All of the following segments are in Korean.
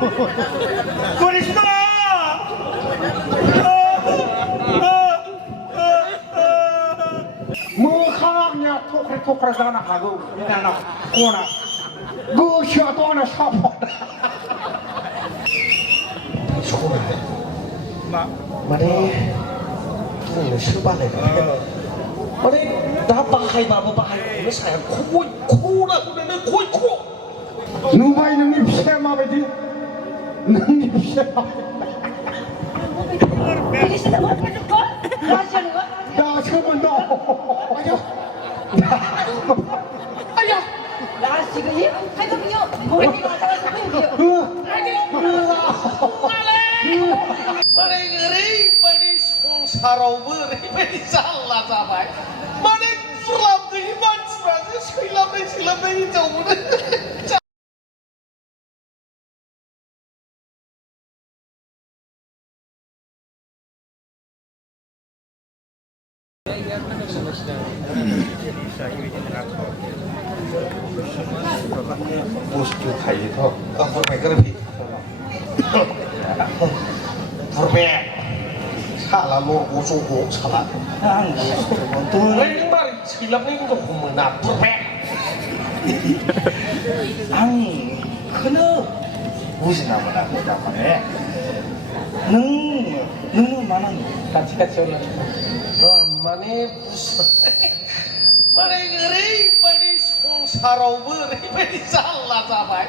그리스도มือ ข้างเนี่ยทุกข์นะหากูนี่นะกูนะกูเชื่อตัวนะชอบหมดมาดินี่มันชื่อบ้านอะไรกันมาดิดาบาใครมาบาใครไม่ใช่คู่นะคุณเนี่ยคู่นูไปนึงนี่เชื่อมาไปดินึงนี่เชื่อ나 처음은 너. 아야. 나 지금 할거든요. 머리가 나가서 Mana ngeri, mana sengsara beri, mana salah sampai. Mana selam tu iman serasa silam ni jauh. Bosku kayu tu, kau mereka lebih. Terbaik. Salah lo bosku salah. Tu ni mari silam ni kau menap terbaik. 그는 무슨 나무나 보자마네. 능 만한 같이 올라. Mana bos. Mana ngeri, mana sengsara beri, mana salah sampai.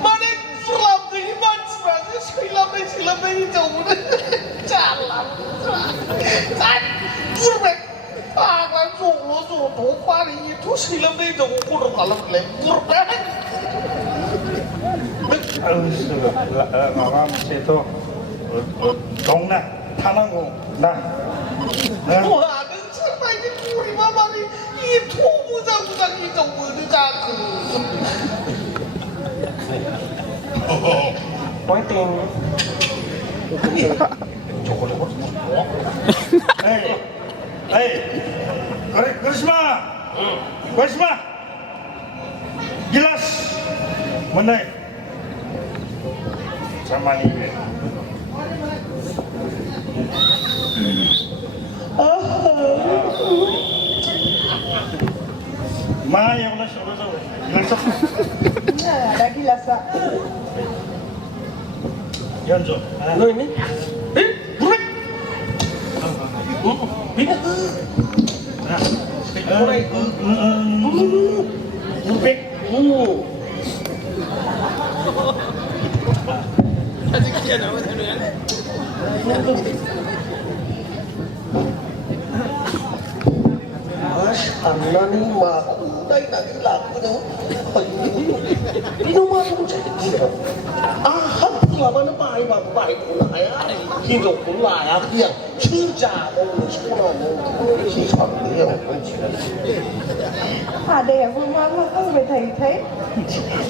Mana selam tu iman serasa silam ni jauh. Jalan. Terbaik. Tangan suruh pari itu silam ni jauh kurang kalau lem. Terbaik. Mama mesti tu dong na, tanang na. Wah, ni sampai ni puri mama ni itu bukan itu benda jago. Pointing. Karisma. Jelas. Mana? Sama ni. Ma yang nak suruh tu, langsung. 나 길렀어. 연주. Lo ini? Burak. Bina. Burak. Burak. Asyik dia nak macam ni. Anak ni mak dah nak laku tu. Ini mak tu jadi dia. Apa mana baik pula ya. Hidup pula ya dia. Cerita semua si dia ada yang mama aku berthai.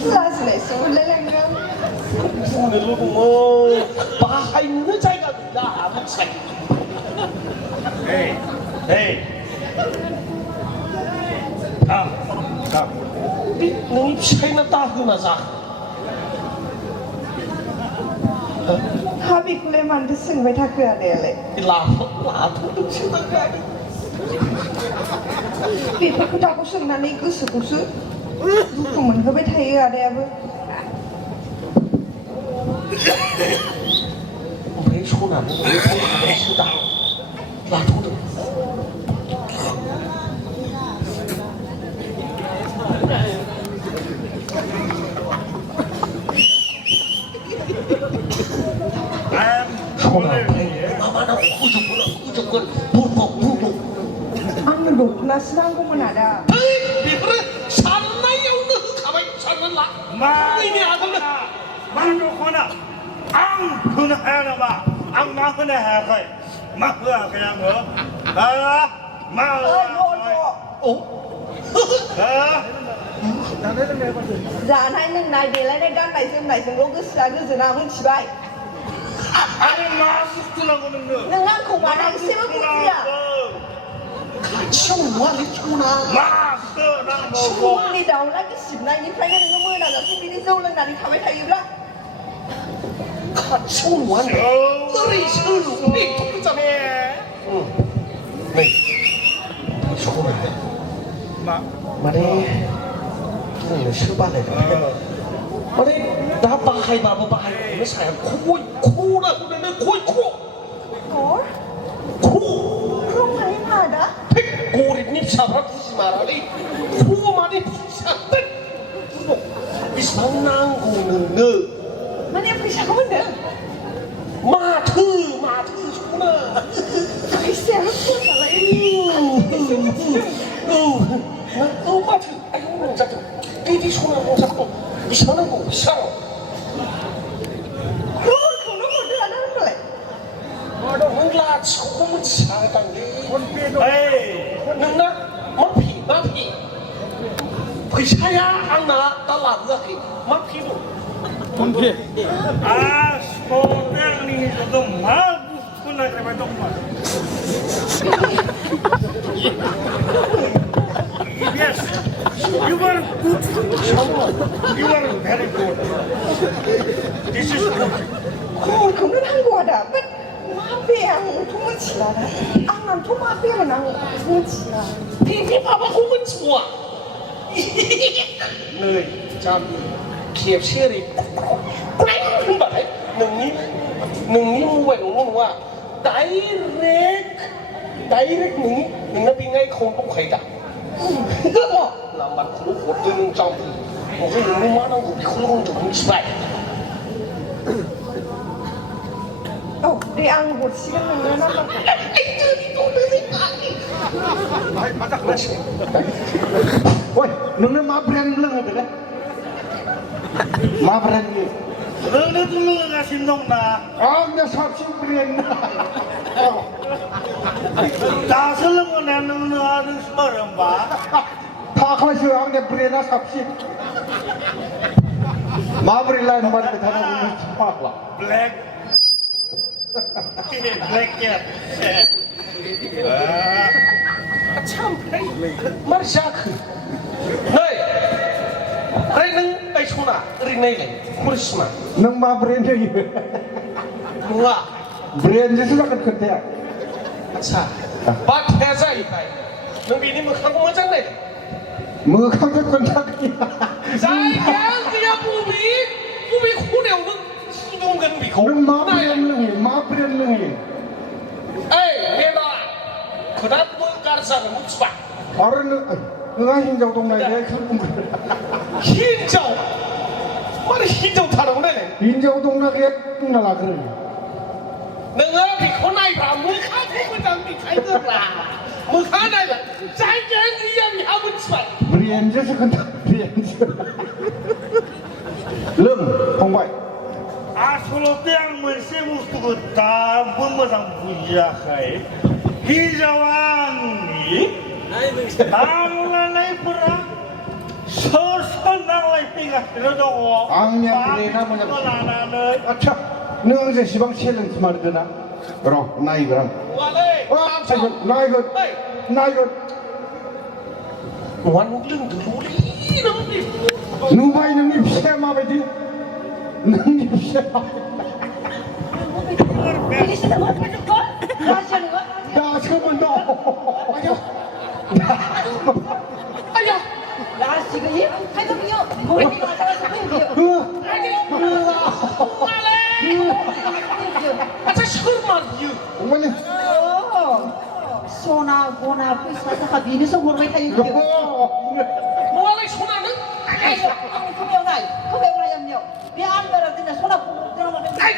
Last lesson lelenggan. Ni lu mau bahai ni jaga dah macam. Hey. Kam. Ni saya nak tahu nak Habis kuliah mandi seng berthai ke ada le. Lah tu cerita kan. Kita aku seng nanti kusu. Kamu ke berthai ada apa? Mấy số nào mấy số đạo là thu được. Số nào mà nó khu dục buồn bụng. Ang duk nasrang ko mana ada. Vì vậy sản này ông nữ cả vậy sản là ini ada lah. Mana kena? Ang kena apa ba? Ang mah kena apa? Mah apa yang ber? Mah. Oh. Dạ này nâng này về lại đây gan này xem lúc cứ sáng cứ giờ nào không chỉ bay. Ani masuk tu lah kau nengok. Nâng ăn khủng mà này xem cái gì à? Semua ni cuna. Masuk nang Chú bawa. đi đầu lại cái xỉm này như phải cái mưa nào là không đi dâu lên là đi khám thấy thấy ra. 가 청원 너리 서로 내 통자매 네 좋은데 말해 좀 실바래 말해 나 바하이 바보 바하이 왜 사야 코이 코라 그러네 코이 Có 코 Không thấy mà đã 고리님 샤브라푸시 말하니 코만이 부샷대 이상난고는 너 Mà em phải sao không được 마트 좋구나 Phải xem nó chưa trả lại 마트 아이고 자꾸 끼리 손하고 자꾸 이상한 거 이상 Rồi không nó còn đưa nó rồi 너 혼라 처음 잘간데 에이 능나 마피 피샤야 안나 달라드기 마피도 아 소장님이 저도 마구나 그래 정말 Yes, you are good. You are very good. This is good. Rồi không nó ăn quà đã Bất Má bè ăn Không có chỉ là Ăn làm thuốc má bè mà ăn Không có chỉ làพี่พ่อคุ้มชัวเลยจำเขียบเชื่อดิแกล้งขึ้นมาเลยหนึ่งนี้มูไปหนูว่าไดเรกหนึ่งนั้นเป็นไงคงต้องใครดักก็บอกลำบัดคุณขวดตึงจอมบอกให้หนูมานั่งกูคุณคงจะมึงใช่ Ồ, đi ăn một xíu nữa nó còn ไอ้เจอที่ตัวนึงไอ้ โอ้ยนึกมาเบรนเรื่องอะไรมาเบรนนี่ 너네 둘러가 심동나. อ๋อเนี่ยชอบชิมเบรนนะ 다슬렁은 나는 하는 서른 봐. ถ้าเขาเชื่อเนี่ยเบรนนะชอบชิมมาเบรนไลน์มันไปทำอะไรไม่ชอบหรอก 블랙. 블랙 캣. 참 마르샤크 너희 그래는 아이소나 그래네 코리스마 นึกมาเบรนได้อยู่ 뭐야 เบรนจะสุดกันคนเดียว 자 바테자 이파이 너 미니 뭐 한국 뭐잖네 มือเขาจะคนทักนี่ 자이양 그야 부비 코네오는 수동근 비고 นึกมาเบรนเรื่องนี้มาเบรนเรื่องนี้ 에이 내가 그다음 뭐 가르사는 묵수바 อ๋อเรื่องงานหินเจ้าตรงไหนเนี่ยคือ 흰정 말이 흰정 타라고 내네 หินเจ้าตรงนั้นเนี่ยนั่นแหละคือ 너가 비코나이라 무카고 그다음 비카이더라 무카나이라 자이양 이야기 하고 있어 เบรนจะสุดกันทักเบรนเรื่องของไว้ 아솔로 땡문 세무스고 다 뭔뭐상 부야하이. 기자왕이 나라이프라 서서 나라이프가 들어도고. 앙냥 그래나 뭐냐. 나는 아차, 너가 이제 시방 챌린지 말이잖아. 그럼 나 이거랑. 와래 자, 나 이거, 나 이거. 완전 들어오리 이놈이 누가 이놈이 피해마베디? 너니 피해마. Đi xin lỗi cho con Ra cho nữa 나 저번 너. 아야 Ra xin cái gì Hay không nhiều Ngồi đi vào ra không nhiều 아차 설마 유 어머니. Sona gona pui sa sa bini so ngồi thay nhiều 뭐하래 소나는 Không nhiều này Không nhiều này nhiều Vì ăn về rồi thì là sona cũng cho nó một cái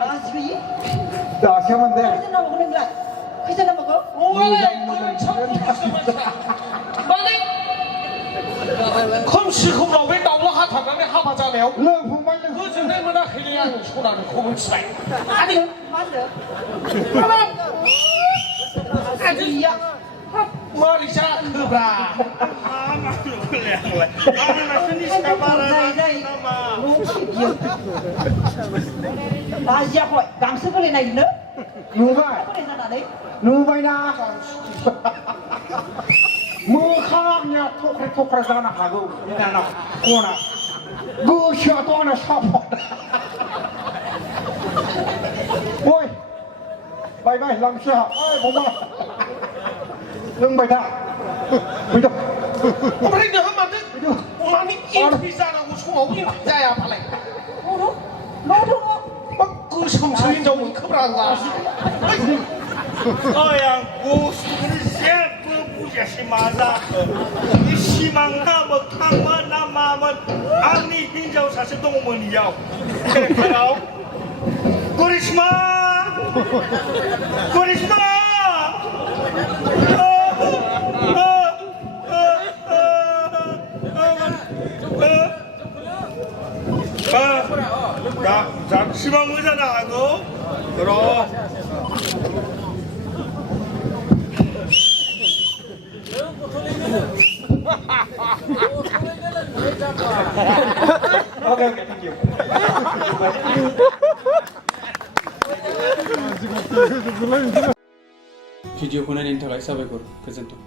Ra xin gì 나 시험한 Cái 데. gì nào mà không được Cái gì nào mà có 뭐하래 빨리 검시금 라왜 나올라 하다가네 하바자네요 너 부모님 그 전에 뭐나 해리양 소나는 고문 치라이 아니 Mắt được 아니 말이자 그브라 아마 그래. 아마 스니 Đây 사바라. đây Nô chỉ nhiều Bà ra khỏi Cảm sức cái này nữa 누가 Có này ra là đấy 누가이나 무카냐 토크레토크레잖아 하고 나나 고나 무셔도 하나 샤퍼 बाय लांसोहा ममा लोंबाय था फैद' ओमफ्राय नोंहा माथो अमानि एंख्रि जानांगौ समाव एंख्रि जाया फालाय मा गोसोमसो हिनजाव मोनखोब्रा आंहा yang gusto siapa punya si mada isi mangga bekama nama men ani hinjau saja tunggu meniau kalau Kurisma 잠시만 의자나 하고 그럼 oke thank you भिडिअखौ नायनायनि थाखाय साबायखर गोजोन्थों